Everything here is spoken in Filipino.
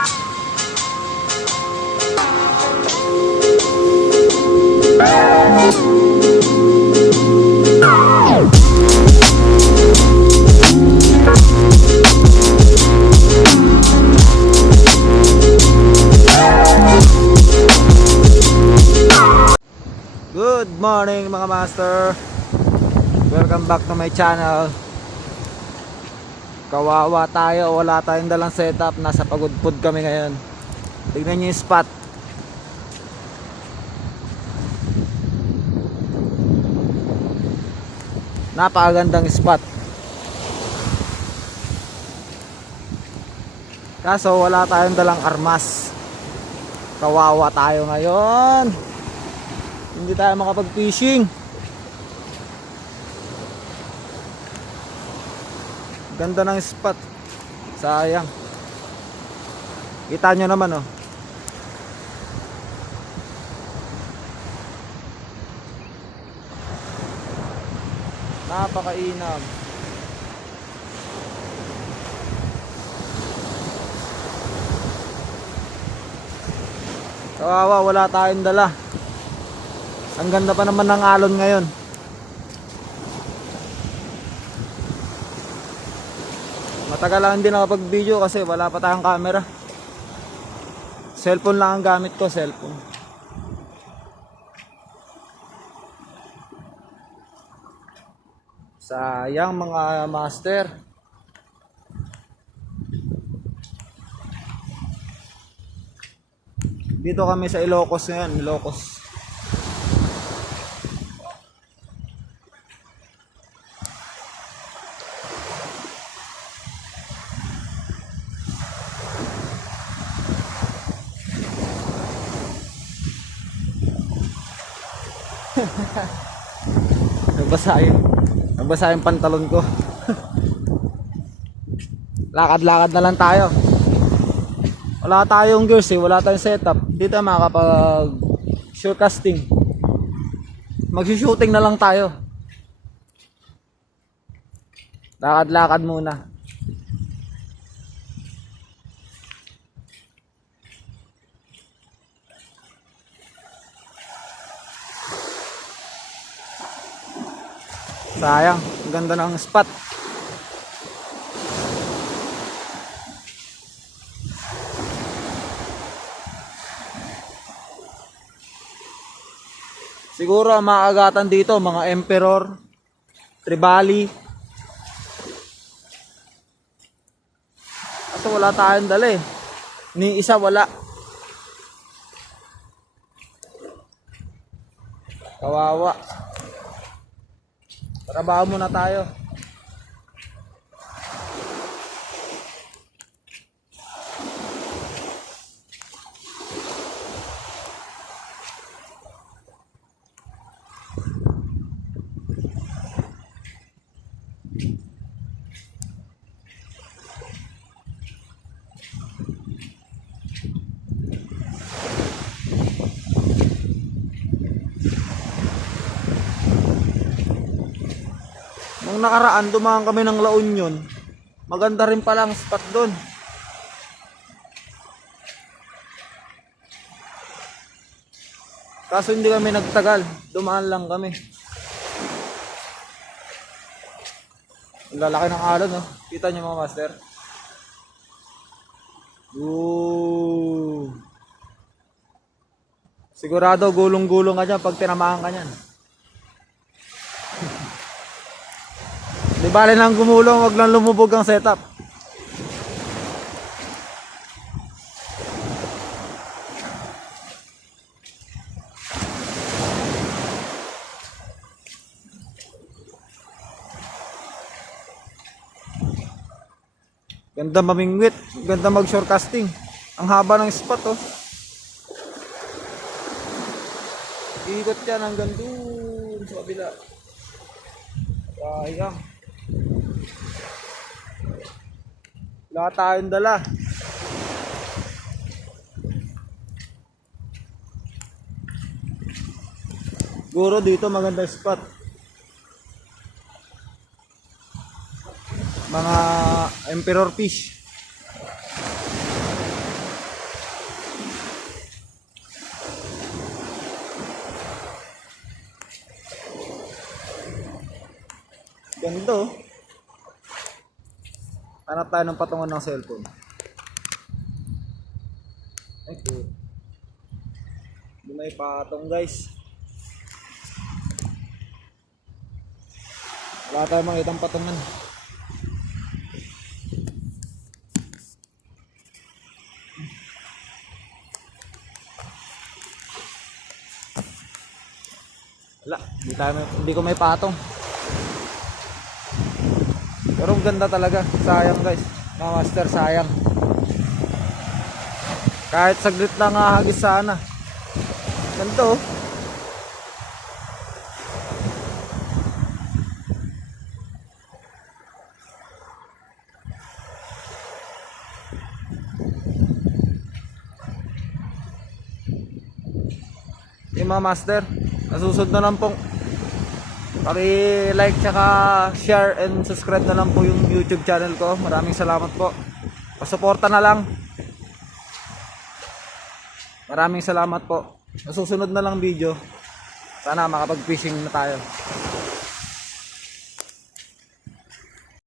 Good morning mga master. Welcome back to my channel. Kawawa tayo, wala tayong dalang setup. Nasa pagudpud kami ngayon. Tignan nyo yung spot. Napakagandang spot. Kaso wala tayong dalang armas. Kawawa tayo ngayon. Hindi tayo makapag-fishing. Ganda ng spot. Sayang. Kita nyo naman oh. Napakainam. Kawawa, wala tayong dala. Ang ganda pa naman ng alon ngayon. Matagal lang hindi nakapag-video kasi wala pa tayong camera. Cellphone lang ang gamit ko, cellphone. Sayang mga master. Dito kami sa Ilocos ngayon, Ilocos. Nagbasa yung pantalon ko. Lakad-lakad na lang tayo. Wala tayong gears wala tayong setup. Dito makakapag shorecasting. Magsi-shooting na lang tayo. Lakad-lakad muna. Sayang, ang ganda ng spot. Siguro ang maagatan dito mga Emperor, Tribali. Kasi wala tayong dala eh. Ni isa wala. Kawawa. Trabaho muna tayo. Nung nakaraan, dumaan kami ng La Union. Maganda rin pala ang spot doon. Kaso hindi kami nagtagal. Dumaan lang kami. Ang lalaki ng alon, no? Kita niyo mga master? Ooh. Sigurado gulong-gulong ka dyan pag tinamaan ka nyan. Di bale nang gumulong, wag lang lumubog ang setup. Ganda mamingwit, ganda mag shorecasting. Ang haba ng spot oh. Ikot yan hanggang doon sa kabila. Sayang. Wala tayong dala. Siguro dito maganda spot. Mga Emperor fish. Ganito. Hanap tayo ng patungan ng cellphone. Ito. Hindi may patong guys. Wala tayong makitang patungan. Wala, hindi ko may patong. Pero ang ganda talaga. Sayang guys. Mga master, sayang. Kahit saglit lang ahagis sana. Ganito. Yung mga master, nasusunod na lang pong paki-like tsaka share and subscribe na lang po yung YouTube channel ko. Maraming salamat po. Pasuporta na lang. Maraming salamat po. Nasusunod na lang video. Sana makapag-fishing na tayo.